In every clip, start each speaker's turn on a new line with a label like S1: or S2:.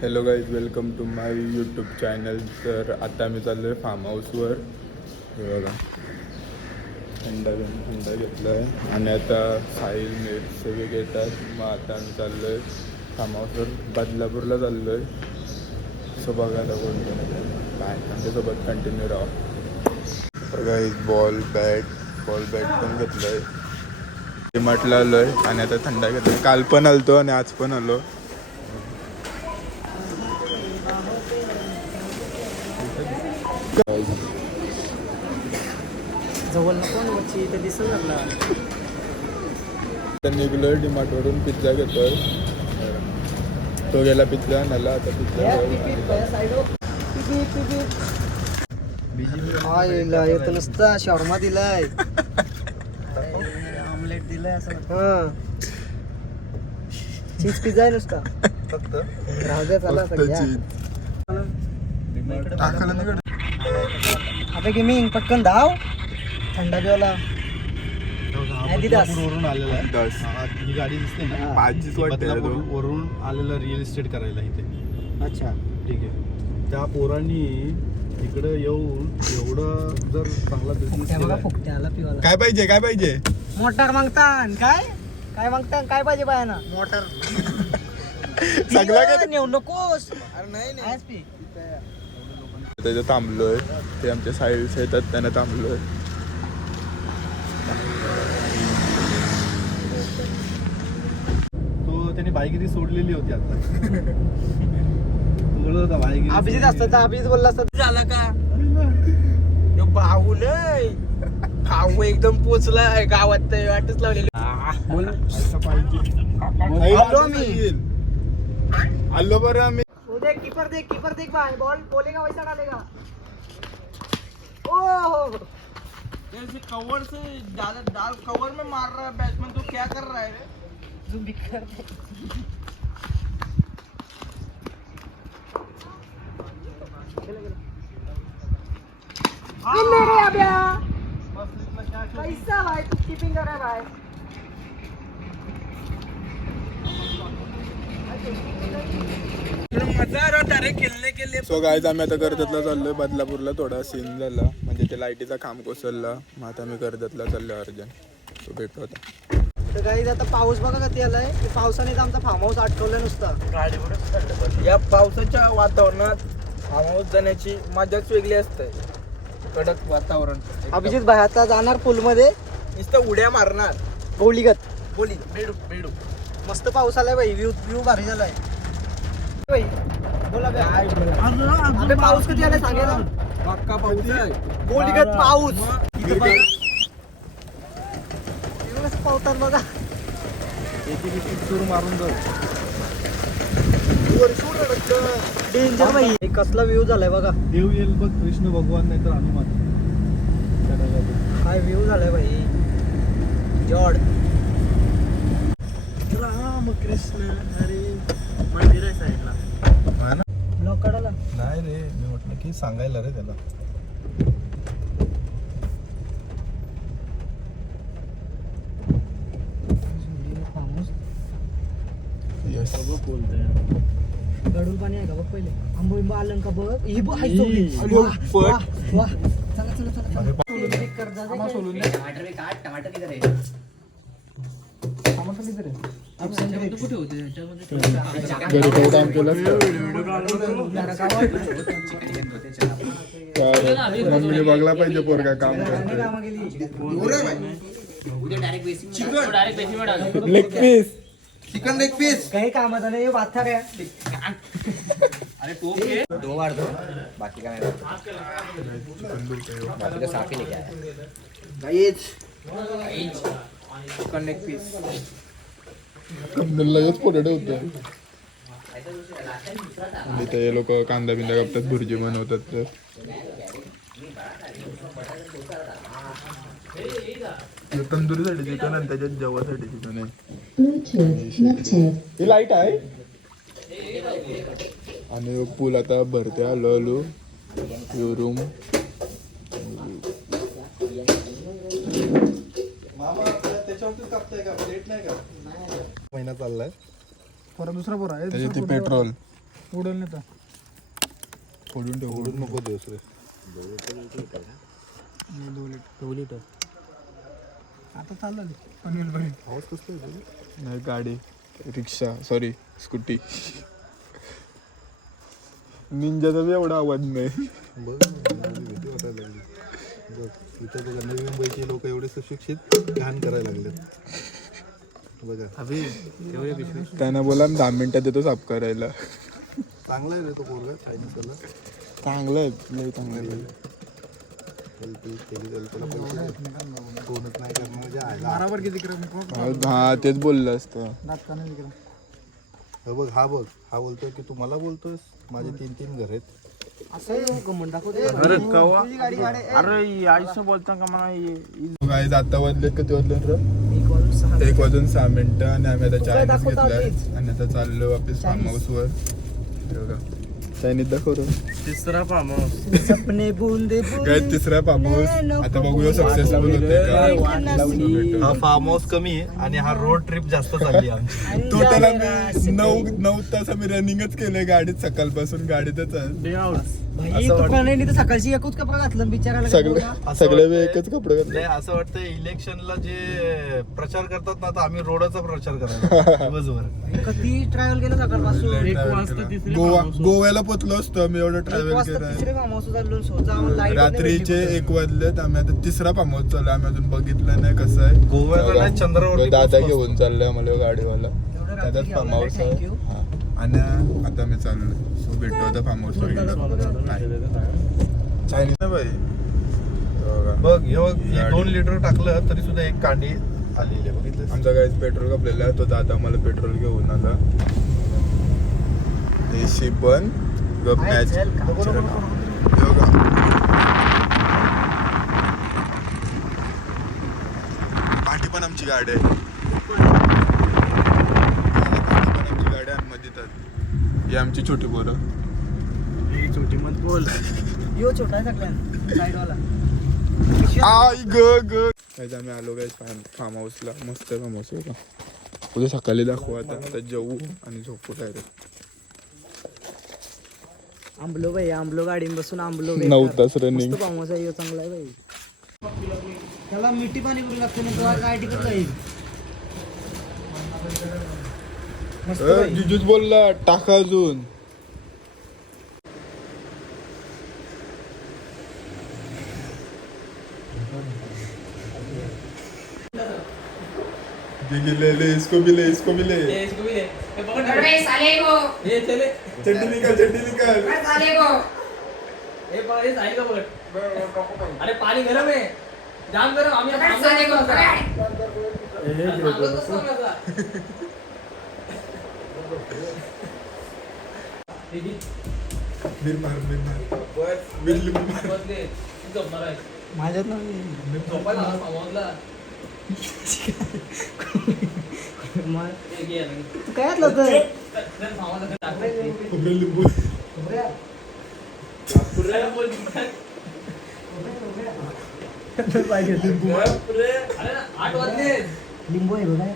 S1: Hello guys welcome to my YouTube channel तर आता आम्ही चाललो आहे फार्म हाऊसवर हे बघा. थंडा घेऊन थंडा घेतला आहे आणि आता साईल मीठ सगळे घेतात. मग आता आम्ही चाललो आहे फार्म हाऊसवर बदलापूरला चाललो आहे सो बघायला कोणतं? काय? आमच्यासोबत कंटिन्यू राहा. बघा बॉल बॅट बॉल बॅट पण घेतलं आहे डिमार्टला आलो आहे आणि आता थंडा घेतला काल पण आलतो आणि आज पण आलो.
S2: जवळ नको ना वरची इथे दिसेल लागला
S1: तर निघलोय डिमार्टवरून पिझ्झा घेतोय. तो गेला पिझ्झा आणायला आता पिझ्झा
S2: येतो नुसता शॉर्मा दिलाय. ऑमलेट दिलाय असं हा. चीज पिझ्झा आहे नुसता.
S1: फक्त.
S2: राहू द्या चला. आता की मी पटकन धाव. थंडा Adidas.
S3: वरून आलेला आहे.
S1: दस.
S3: हा, ही गाडी दिसते ना.
S1: वाटते तो.
S3: वरून आलेला रिअल इस्टेट करायला इथे.
S2: अच्छा.
S3: ठीक आहे. त्या पोरांनी इकडे येऊन एवढं जर चांगला बिझनेस
S2: फुकट्या बघा
S3: केला
S2: फुकट्या आला पिवाला.
S1: काय पाहिजे काय पाहिजे?
S2: मोटार मागतान काय? काय मागतान काय पाहिजे बायाना? मोटार.
S1: सगळा काय
S2: नेऊ नकोस. अरे नाही
S1: थांबलोय ते आमच्या साईड्स येतात त्यांना थांबलोय.
S3: तो त्याने बायगिरी सोडलेली होती आता. बोलत होता बायगिरी
S2: अभिजित असतात तर अभिजित बोलला असतात झाला का? भाऊ नाही भाऊ एकदम पोचलाय गावात ते वाटच लावलेली. आलो मी.
S1: आलो बरं आम्ही.
S2: वो देख कीपर देख कीपर देख बॉल. बोलेगा वैसा डालेगा. ओह
S4: जैसे कवर से ज़्यादा डाल कवर में मार रहा है बैट्समैन तो क्या कर रहा है रे?
S2: जूम भी कर दे। मेरे अभ्या कैसा भाई तू कीपिंग कर रहा है भाई।
S1: सो गायज आम्ही आता कर्जतला चाललोय. बदलापूरला थोडा सीन झाला. म्हणजे ते लाईटीचा काम कोसळला. मग आता आम्ही कर्जतला चाललो अर्जंट तो भेटू आता.
S2: तर काही आता पाऊस बघा कधी आलाय. ते पावसानेच आमचा फार्म हाऊस आटवलं नुसतं.
S4: या पावसाच्या वातावरणात फार्म हाऊस जाण्याची मजाच वेगळी असते. कडक वातावरण.
S2: अभिजित भाई आता जाणार पूल मध्ये
S4: नुसतं उड्या मारणार.
S2: गवलीगत
S4: बोली बेडू बेडू.
S2: मस्त पाऊस आलाय भाई व्ह्यू व्ह्यू भारी झालाय. अबे पाऊस कधी
S4: पक्का पाऊस आहे?
S2: गोलीगत पावतात बघा.
S3: सूर मारून जाऊ.
S2: डेंजर भाई कसला व्ह्यू झालाय बघा.
S3: देव येईल बघ कृष्ण भगवान नाही तर हनुमान.
S2: काय व्ह्यू झालाय भाई जॉड.
S4: राम कृष्ण हरे. मंदिर आहे साईडला
S2: ब्लॉक काढायला
S3: नाही रे मी म्हटलं की सांगायला रे त्याला
S2: गडूल पाणी आहे का बघ पहिले? आंबो आलं का बघ? ही बघ हाय वाह. वाह. चला चला एक दे काय? Absent rate.
S1: घरी काही काम केलं मम्मीने बघला पाहिजे पोरगा काम
S2: आणि
S1: करतोय
S2: कामं गेली
S1: leg piece
S4: chicken leg piece
S2: काही कामाचा नाही बाथा काय
S4: चिकन लेग पीस
S1: लगेच फोटो ठेवतोय. इथे हे लोक कांदा बिंदा कापतात भुर्जी बनवतात तर हे तंदुरीसाठी चिकन आणि त्याच्यात जेवासाठी चिकन आहे
S5: Bluetooth
S1: ही लाइट आहे. आणि पूल आता भरते आलो आलो रूम
S3: त्याच्यावरतीच कापताय का? प्लेट नाही का? महिना चाललाय.
S2: पोरा दुसरा पोरा आहे.
S1: त्याच्यात ती पेट्रोल.
S4: उडल नाही तर.
S1: फोडून ठेव
S3: ओढून नको देऊस रे
S2: दोन लिटर.
S4: आता चाललं पर्यंत
S3: पाऊस कसं?
S1: नाही गाडी रिक्षा सॉरी स्कूटी. निंजाचा बी एवढा आवाज नाही.
S3: बघ ना, मला भीती वाटायला लागली. बघ इथं बघा नवी मुंबईचे लोक एवढे सुशिक्षित घाण करायला लागलेत. बघा
S2: अभि पिशवी
S1: त्यांना बोला दहा मिनिटात येतो साफ करायला.
S3: चांगला आहे रे तो पोरगा चायनीजला
S1: चांगलं आहे लय चांगलं आहे.
S3: म्हणजे
S4: बराबर किती
S1: हा हा, तेच बोललं असतं.
S4: दात
S3: हे बघ हा बघ हा बोलतोय की तू मला बोलतोयस? माझे तीन तीन घर आहेत.
S2: असं गमन दाखवते
S4: अरे कवा? अरे आयुष्य बोलता का मला
S1: गाईज आता वाजलेत का ते रे
S2: एक वाजून सहा
S1: एक वाजून सहा मिनिटं आणि आम्ही आता
S2: दाखवता
S1: घेतलाय
S2: आधीच?
S1: आणि आता चाललो वापस फार्म हाऊसवर हे बघा. चायनीज दाखव रे
S2: तिसरा फार्म सपने बुंदे
S1: काय तिसरा फार्म हाऊस आता बघूया सक्सेसफुल होते का?
S3: हा फार्म हाऊस कमी आहे आणि हा रोड ट्रिप जास्त चालली आहे आमची.
S1: टोटल आम्ही नऊ नऊ तास आम्ही रनिंगच केलंय गाडीत सकाळपासून. गाडीतच
S2: तर सकाळची एकच कपडा घातलं
S1: सगळे
S3: असं
S1: सगळे
S3: वाटतंय-
S1: एकच कपडे घातले.
S3: नाही असं वाटतं इलेक्शनला जे प्रचार करतात ना तर आम्ही रोडचा प्रचार करायला दिवसभर.
S2: कधी ट्रॅव्हल केलं सकाळपासून?
S1: गोवा गोव्याला पोचलो असतो आम्ही एवढं
S2: एक
S1: ट्रॅव्हल
S2: वाजता
S1: केलंय.
S2: तिसरे फार्म हाऊस चाललो स्वतः आम्हाला लाइट
S1: रात्रीचे एक वाजलेत आम्ही आता तिसरा फार्म हाऊस चालू आम्ही अजून बघितलं नाही कसं आहे.
S3: गोव्याला नाही, चंद्रावरती
S1: दादा घेऊन चाललोय आम्हाला गाडीवाला. त्याचाच फार्म हाऊस आहे. हा. आणि आता मी चाललोय. सो भेटू आता फार्म हाऊस चायनीज ना भाई. बघा.
S3: हे हे. दोन लिटर टाकलं तरी सुद्धा एक कांडी आलेली आहे. बघितलं
S1: आमचा गाईज पेट्रोल कपलेला आहे. तो दादा मला पेट्रोल घेऊन आला. हे बघा. पाठी पण आमची गाडी आहे पाठी पण आमची गाडी आहे मध्ये तर ही आमची छोटी पोरं.
S2: छोटी मत बोल. यो छोटा आहे सगळ्यात साईडवाला.
S1: आई ग ग. काय आम्ही आलो फार्म हाऊसला मस्त फार्म हाऊस आहे का उद्या सकाळी दाखवू आता. आता जेवू आणि झोपू डायरेक्ट
S2: आंबलो भाई आंबलो गाडीन बसून आंबलो
S1: नऊ तास रनिंग
S2: पामोसा आहे चांगला आहे भाई त्याला मिठी पाणी करू लागतं ना तेव्हा काय टिकत जाईल मस्त भाई.
S1: जिजूच बोलला टाका अजून. ले ले इसको भी ले. इसको भी ले.
S6: अरे साले को
S1: चड्डी निकाल चड्डी निकाल.
S6: अरे साले को
S4: अरे पाणी गरम आहे. जाम गरम. आम्ही
S6: अरे साले को अरे.
S1: बीर मार बीर मार बीर लिंबू मार
S2: माझ्यात ना तू काय घातलं होतं
S1: खोबरे लिंबू
S2: लिंबू आहे बघा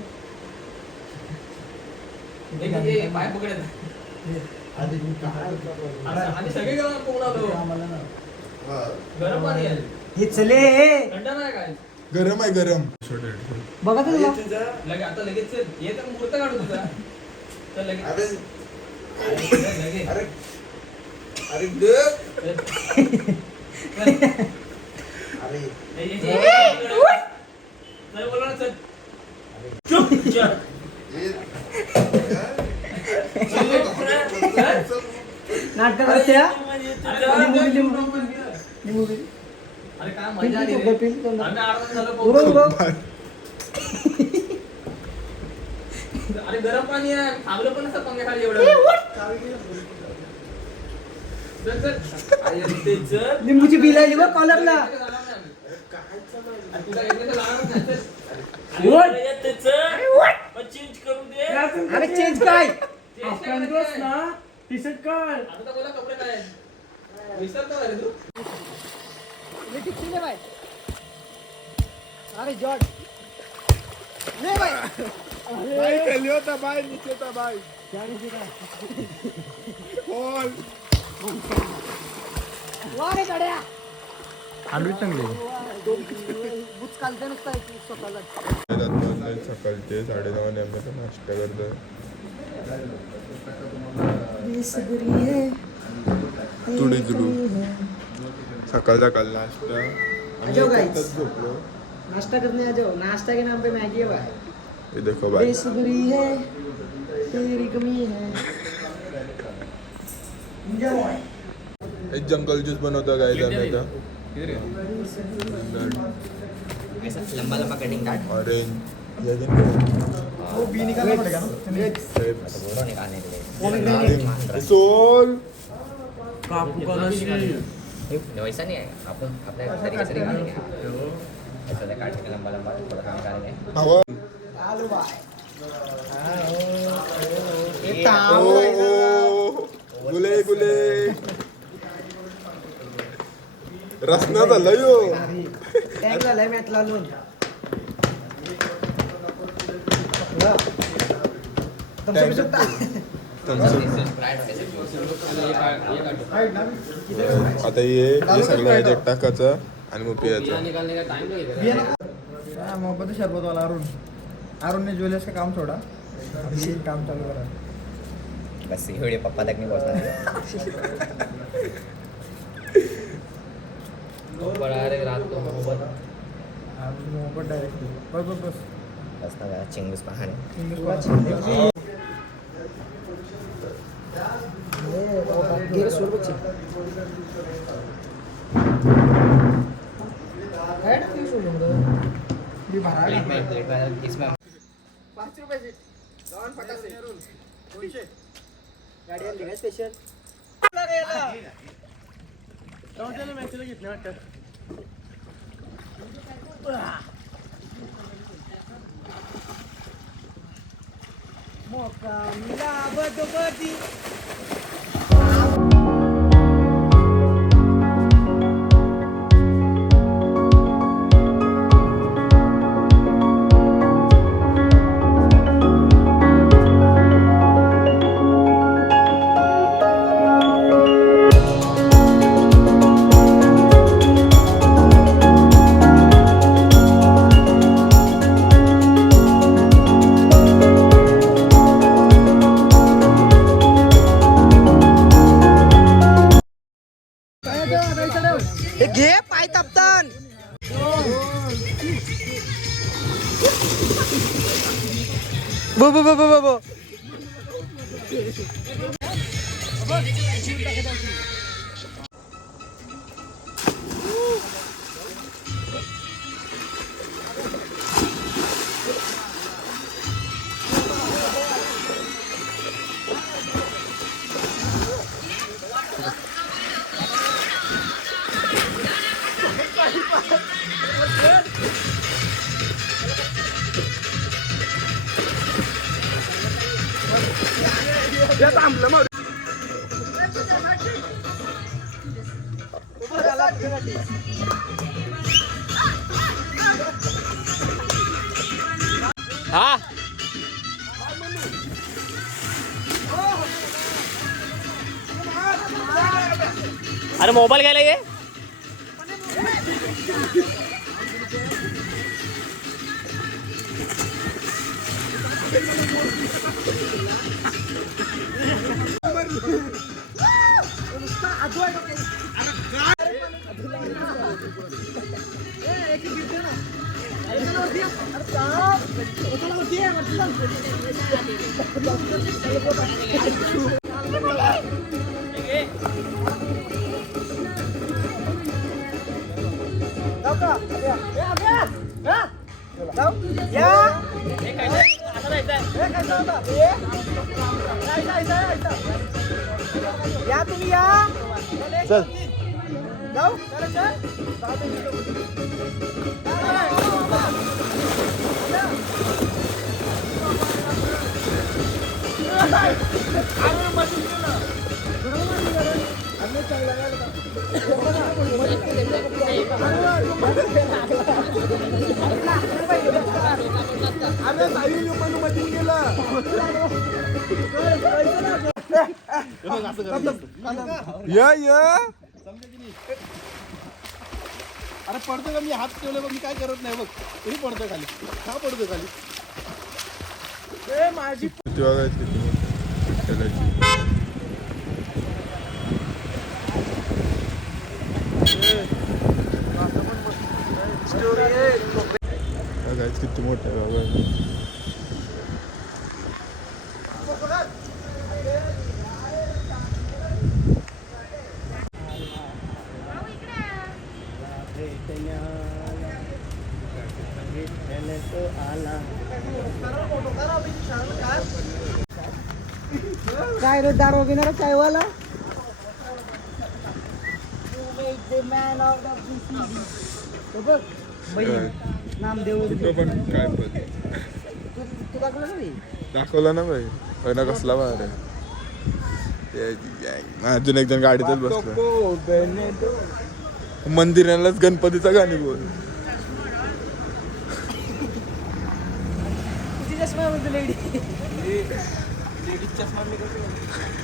S4: पाय पकडत आम्ही सगळे गरम पोगणालो गरम पाणी आहे.
S2: हे चले
S4: थंड नाही काय?
S1: गरम आहे गरम.
S2: बघा तुला.
S4: लगे आता लगेच चल. ये तर मुहूर्त काढू तुझा. तर लगेच लगेच. अरे अरे चल. बोला ना चल. चुप चल.
S2: नाटक करते?
S4: अरे
S2: लिंबू लिंबू लिंबू पिल.
S4: अरे काय मजा आली
S2: पिल,
S4: रे.
S2: पिल, पिल.
S4: आम्ही अर्धा तास झालं
S2: उरव,
S4: पोहोचलो.
S2: उरव.
S4: अरे गरम पाणी आहे थांबलो पण नसतं पंख्याखाली एवढं चल चल अरे ते.
S2: बिल आली बघ कॉलरला अरे जॉर्ज ले भाई
S1: भाई होता भाई नीचे था भाई
S2: क्या नीचे का?
S1: सकाळचे साडेनऊ नेमके नाश्ता करतो तुडी तुडू. सकाळ सकाळ नाश्ता. आम्ही झोपलो.
S2: नाश्ता करने आ जाओ नाश्ता के नाम पे मैगी है भाई
S1: हे देखो बाय
S2: बेसब्री है तेरी कमी है
S1: एक जंगल ज्यूस बनवतो आम्ही
S2: लंबा लंबा कटिंग काट
S1: ऑरेंज
S2: वो बी निकालना पड़ेगा ना
S7: निकालने के लिए
S1: सोल
S7: वैसा नहीं है अपन अपने तरीके से निकालेंगे ऐसा काट के लंबा लंबा थोड़ा
S1: गुले गुले रसना झालं यो.
S2: टॅग झालाय मॅटला लोन
S1: आता हे हे सगळं ह्याच्यात टाकायचं आणि मग पियाचं.
S2: मोहब्बत शरबत वाला अरुण अरुण ने ज्वेलर्स का काम छोड़ा अभी ये काम चालू करा.
S7: बस ये वीडियो पप्पा तक नहीं पहुंचता
S2: अरुण मोहब्बत. डायरेक्ट बस बस बस.
S7: बस ना जरा चिंगूस पहाने
S2: गिर सुर बच्चे ऐड क्यों सुन रहे हो ये भरा
S7: प्लेट में प्लेट में इसमें
S2: पाच रुपयाचे दोन पटासे गाडी आणली काय स्पेशल मोका मिला बदबदी हे घे पाय तापतान बो बो बो
S4: हा. अरे मोबाईल घ्यायला ये. Ya. ya, ya. ya.
S2: या तुम्ही या
S1: चल
S2: जाऊ आम्ही लोकांना गेला.
S1: या या?
S3: अरे पडतो का मी हात ठेवले बघ मी काय करत नाही बघ तरी पडतो खाली का पडतो खाली
S1: किती वागायची किती मोठी विठ्ठलाची बघायचं किती मोठं आहे बाबा
S2: काय रे दारू घेणार काय वाला? नामदेव.
S1: कुठं पण काय पण.
S2: तू दाखवलं
S1: ना भाई होय ना कसला बाहेर. अजून एक जण गाडीतच बसलो. मंदिरालाच गणपतीचा गाणी बोल.
S2: लेडीज चष्मा मी कसं